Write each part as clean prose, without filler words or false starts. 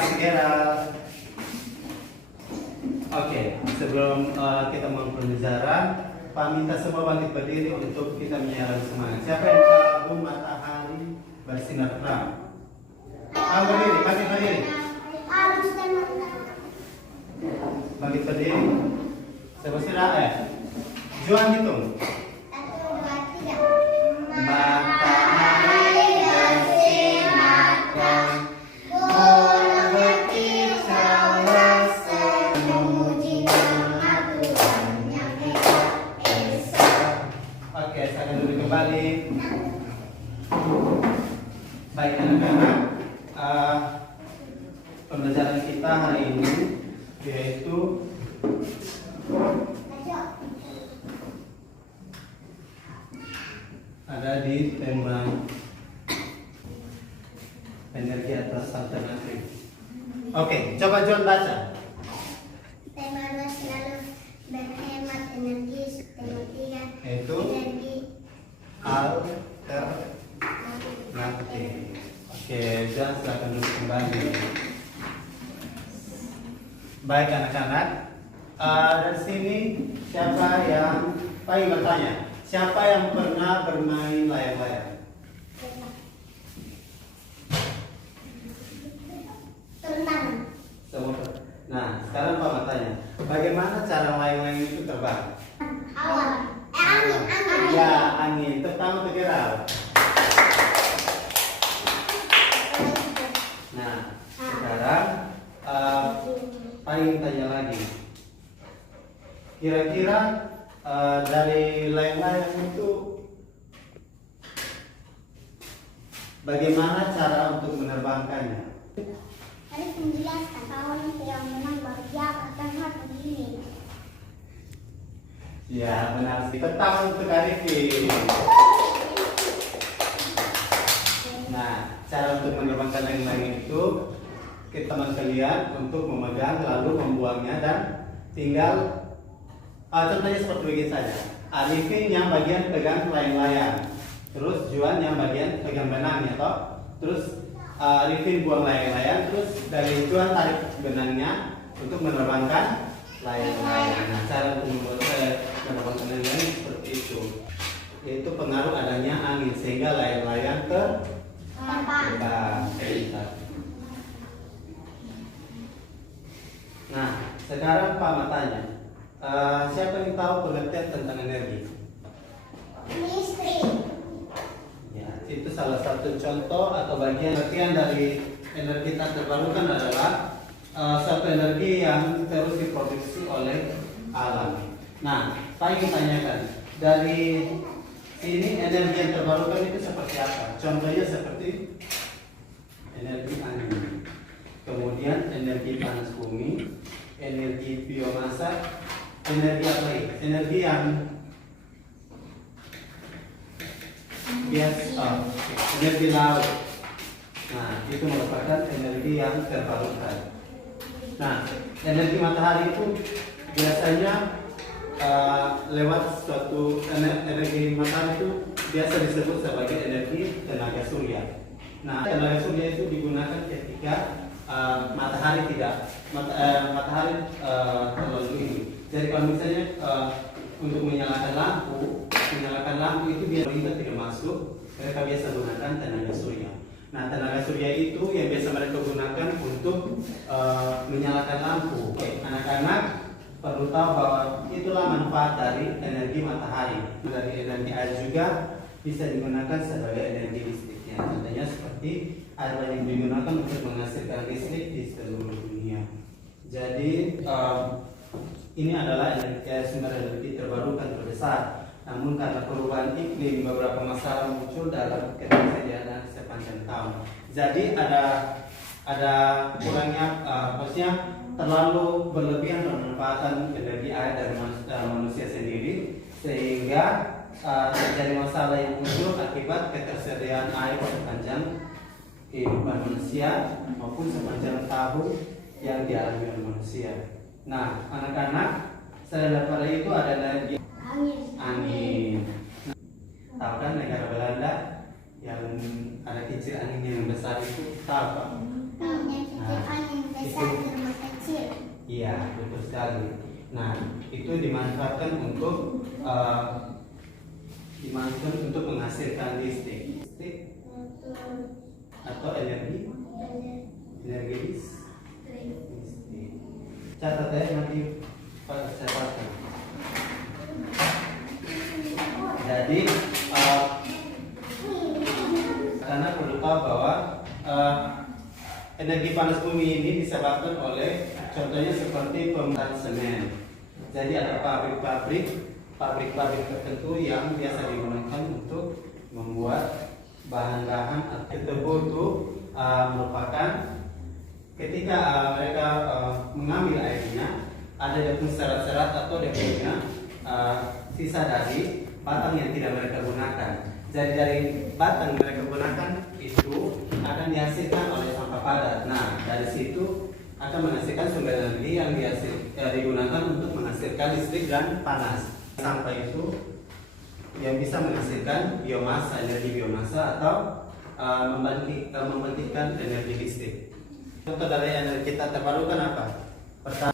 kasih Gerald. Oke, sebelum kita berbicara, Pak minta semua bangkit berdiri untuk kita menyalakan semangat. Siapa yang tahu matahari bersinar terang? Berdiri, bangkit berdiri. Bangkit berdiri. Sebentar Juan hitung. Matahari bersinar terang, berbukit jelas memuji nama Tuhan yang Esa. Oke, saya akan duduk kembali. Baik anak-anak, pembelajaran kita hari ini yaitu ada di tema energi atas alternatif. Oke, coba John baca. Tema 2 selalu berhemat energi. Tema 3 Itu energi alternatif. Oke, John silakan duduk kembali. Baik anak-anak, dari sini siapa yang paling bertanya? Siapa yang pernah bermain layang-layang? Tentang Semua. Nah, sekarang Pak mau tanya, bagaimana cara layang-layang itu terbang? awan, angin. Ya, angin. Pertama tergerak. Nah, sekarang Pak ingin tanya lagi. Kira-kira dari layang-layang itu bagaimana cara untuk menerbangkannya? Harus menjelaskan awan yang menang bahagia karena begini. Ya, benar sih. Pertama untuk Arifin. Nah, cara untuk menerbangkan layang-layang itu kita kalian untuk memegang lalu membuangnya dan tinggal contohnya seperti begini saja. Arifin yang bagian pegang layang-layang, terus Juan yang bagian pegang benangnya toh. Terus Arifin buang layang-layang, terus dari Juan tarik benangnya untuk menerbangkan layang-layang. Nah, cara untuk menerbangkan layang-layang seperti itu. Yaitu pengaruh adanya angin sehingga layang-layang terbang. Nah, sekarang Pak mau tanya. Siapa yang tahu pengertian tentang energi? Listrik. Ya, itu salah satu contoh atau bagian pengertian dari energi tak terbarukan adalah suatu energi yang terus diproduksi oleh alam. Nah, saya ingin tanyakan dari sini energi yang terbarukan itu seperti apa? Contohnya seperti energi angin, kemudian energi panas bumi, energi biomasa. Energi apa lagi? Energi yang biasa, energi laut. Nah, itu merupakan energi yang terbarukan. Nah, energi matahari itu biasanya lewat suatu energi matahari itu biasa disebut sebagai energi tenaga surya. Nah, tenaga surya itu digunakan ketika matahari matahari terlalu ini. Jadi kalau misalnya untuk menyalakan lampu itu biar kita tidak masuk, mereka biasa gunakan tenaga surya. Nah, tenaga surya itu yang biasa mereka gunakan untuk menyalakan lampu. Oke, anak-anak perlu tahu bahwa itulah manfaat dari energi matahari. Dari energi air juga bisa digunakan sebagai energi listriknya. Contohnya seperti air yang digunakan untuk menghasilkan listrik di seluruh dunia. Jadi ini adalah sumber energi terbarukan terbesar. Namun karena perubahan iklim, beberapa masalah muncul dalam ketersediaan sepanjang tahun. Jadi ada kurangnya, maksudnya terlalu berlebihan pemanfaatan energi air dari manusia sendiri, sehingga terjadi masalah yang muncul akibat ketersediaan air sepanjang kehidupan manusia maupun sepanjang tahun yang dialami oleh manusia. Nah, anak-anak, selain daripada itu ada energi angin. Tahu kan negara Belanda yang ada kincir angin yang besar itu tahu Pak? Nah, listrik angin besar di rumah kecil. Iya, betul sekali. Nah, itu dimanfaatkan untuk menghasilkan listrik atau energi listrik. Catat ya nanti saya pakai. Jadi karena perlu tahu bahwa energi panas bumi ini disebabkan oleh contohnya seperti pembuatan semen. Jadi ada pabrik tertentu yang biasa digunakan untuk membuat bahan-bahan tebu itu merupakan ketika mereka mengambil airnya ada serat-serat atau punya sisa dari batang yang tidak mereka gunakan. Jadi dari batang mereka gunakan itu akan dihasilkan oleh sampah padat. Nah, dari situ akan menghasilkan sumber energi yang digunakan untuk menghasilkan listrik dan panas. Sampah itu yang bisa menghasilkan biomasa, energi biomasa atau membangkitkan energi listrik. Contoh dari energi kita terbarukan apa? Pertama,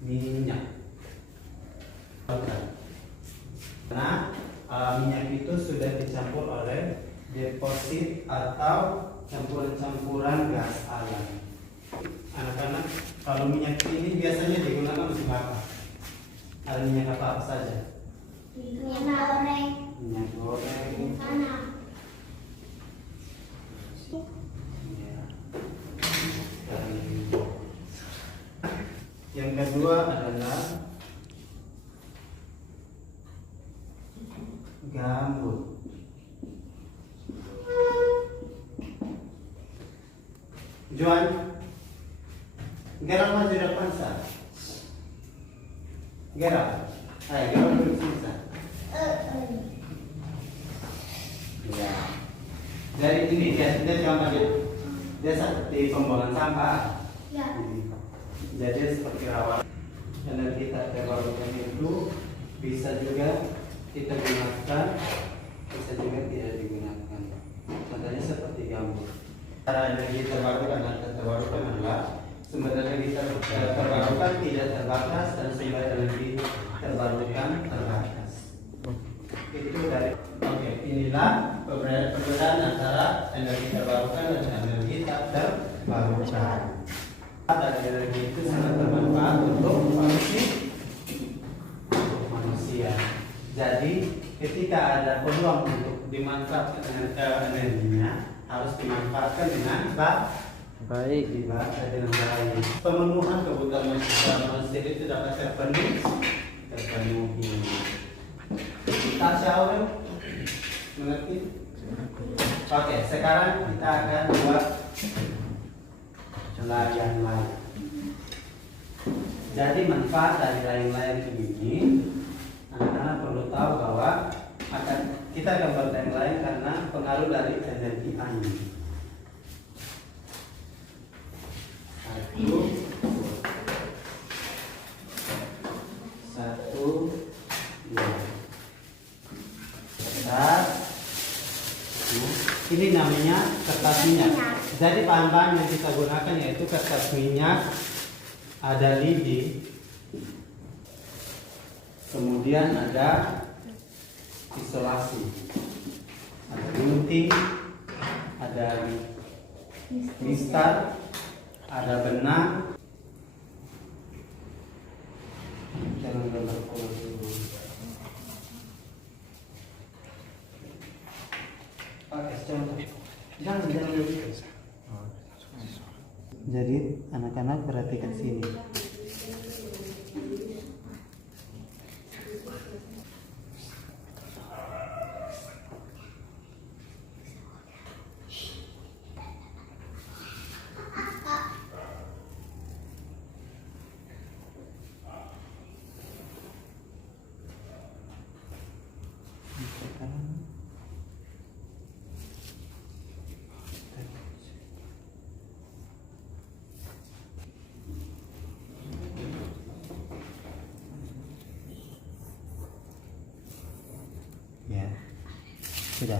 minyak. Karena minyak itu sudah dicampur oleh deposit atau campuran-campuran gas alam. Anak-anak, kalau minyak ini biasanya digunakan untuk apa? Ada minyak apa saja? Minyak goreng. Minyak goreng. Tanah. Ya. Yang kedua adalah gambut. Juan, gerak maju depan sah. Gerak, ayo gerak dulu sini sah. Ya. Dari ini dia contohnya dia seperti pembuangan sampah. Ya. Jadi seperti rawa energi tak terbarukan itu bisa juga kita gunakan, bisa juga tidak digunakan. Contohnya seperti gambut. Cara energi terbarukan dan tak terbarukan adalah sumber energi terbarukan tidak terbatas dan sumber energi terbarukan terbatas. Itu dari inilah perbedaan antara energi terbarukan dan energi tak terbarukan. Dan energi itu sangat bermanfaat untuk manusia. Jadi ketika ada peluang untuk dimanfaatkan energinya harus dimanfaatkan dengan baik. Pemenuhan kebutuhan manusia itu dapat terpenuhi. Tasya mengerti? Oke, sekarang kita akan buat layang-layang. Jadi manfaat dari layang-layang ini, anak-anak perlu tahu bahwa kita akan buat layang-layang karena pengaruh dari energi angin. Satu, dua. Kertas. Ini namanya kertas minyak. Jadi bahan-bahan yang kita gunakan yaitu kertas minyak, ada lidi, kemudian ada isolasi, ada gunting, ada mistar, ada benang. Jangan gambar pola dulu. Oke, contoh. Jangan dulu. Jadi anak-anak perhatikan sini. Sudah.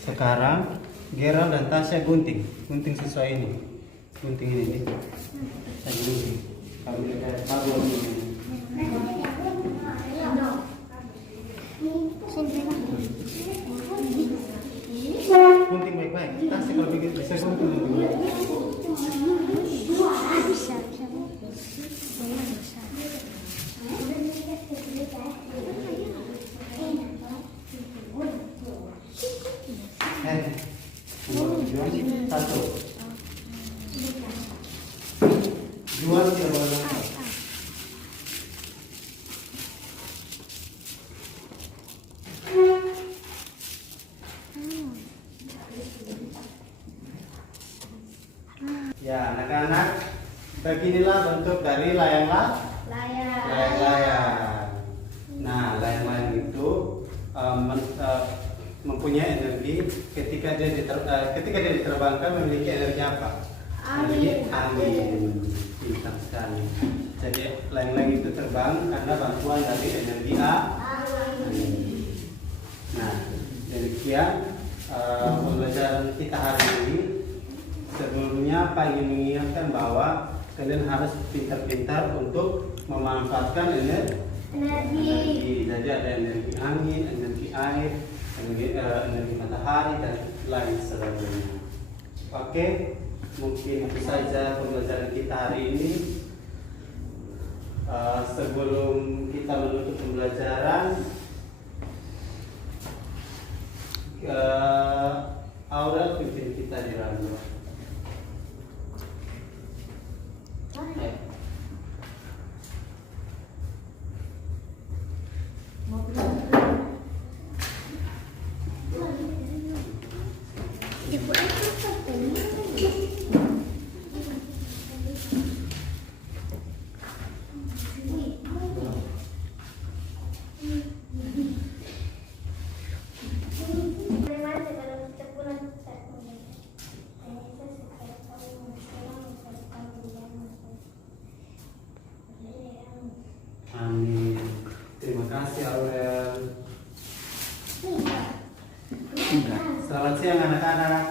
Sekarang Gerald dan Tasya gunting sesuai ini. Gunting ini nih. Saya gunting. Kamu lihat baru ini. Gunting baik-baik. Tasya kalau bikin bisa gunting lebih baik. Satu. Dua tidak boleh lengkap. Ya, anak-anak, beginilah bentuk dari layang-layang. Nah, layang-layang itu mempunyai energi ketika dia diterbangkan memiliki energi apa? Energi angin. Pintar sekali. Jadi layang-layang itu terbang karena bantuan dari energi angin. Nah, demikian pembelajaran kita hari ini. Sebelumnya Pak ingin mengingatkan bahwa kalian harus pintar-pintar untuk memanfaatkan energi. Jadi ada energi angin, energi air, energi matahari dan lain sebagainya. Oke, mungkin itu saja pembelajaran kita hari ini. Sebelum kita menutup pembelajaran, Aurel pimpin kita di radio. Amin. Terima kasih Aurel. Selamat siang anak-anak.